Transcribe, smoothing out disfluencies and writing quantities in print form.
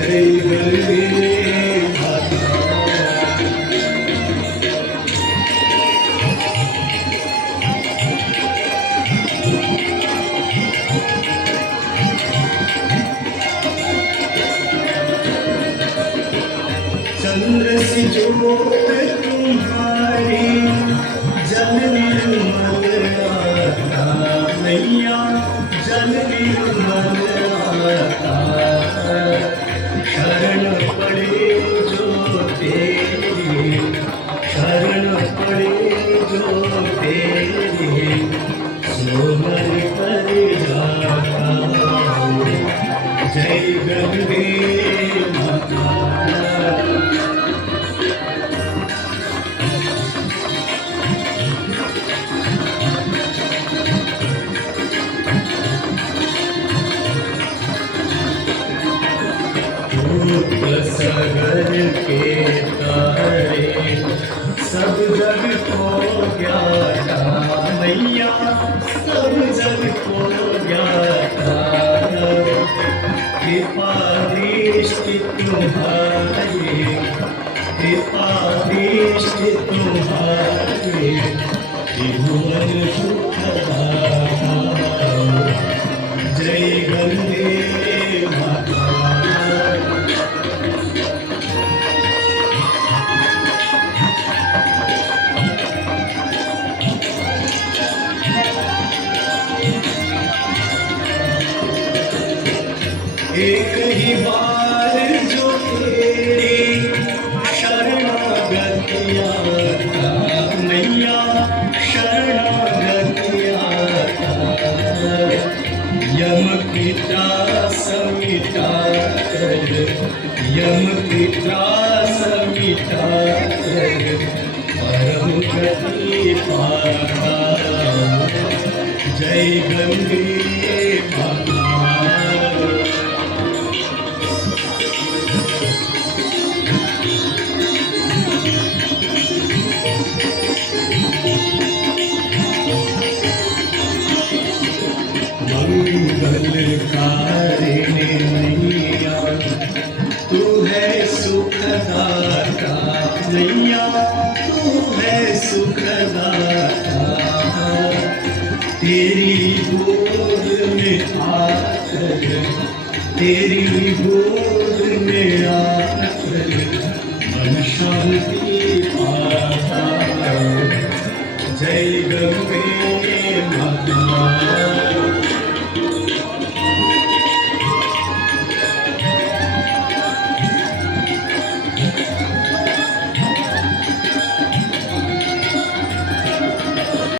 जय गंगे माता। चंद्र सी जोत तुम्हारी जल निर्मल आता मैया, जल निर्मल आता। शरण पड़े जो तेरी, शरण पड़े जो तेरी, सोमर पर जाता। जय गंगे माता। सगर के तारे सब जग को ज्ञाता मैया, सब जग को ज्ञाता। कृपा दृष्टि तुम्हारी, कृपा दृष्टि तुम्हारी, त्रिभुवन सुखदाता। जय गंगे माता। एक ही बार जो तेरी शरणागति आता मैया, शरणागति आता। यम की त्रास मिटा कर, यम की त्रास मिटा कर, परम गति पाता। जय गंगे माता। मंगलकारिणी मैया, तू है सुखदाता मैया, तू है सुखदाता। तेरी गोद में आकर, तेरी गोद में आकर, मन शांति पाता। जय